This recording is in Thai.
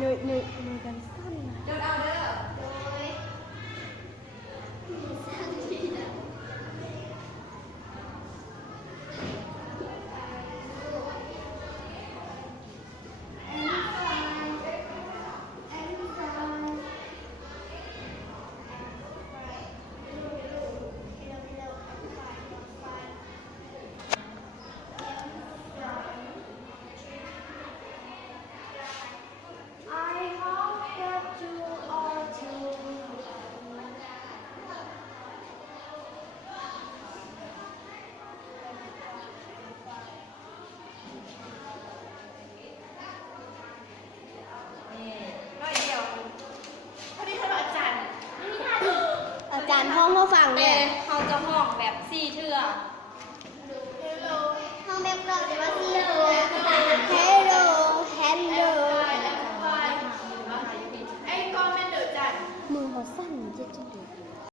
มือกันสั้นนะ เดินเอาเด้อโดยอาจารย์ห้องมาฟังเนี่ย เขาจะห้องแบบซี่เทื่อ ห้องแบบเราจะว่าซีโร่ฮัลโหลไอ้ก้อนแม่เดือดจัด มือเขาสั้นเจ๊จังเลย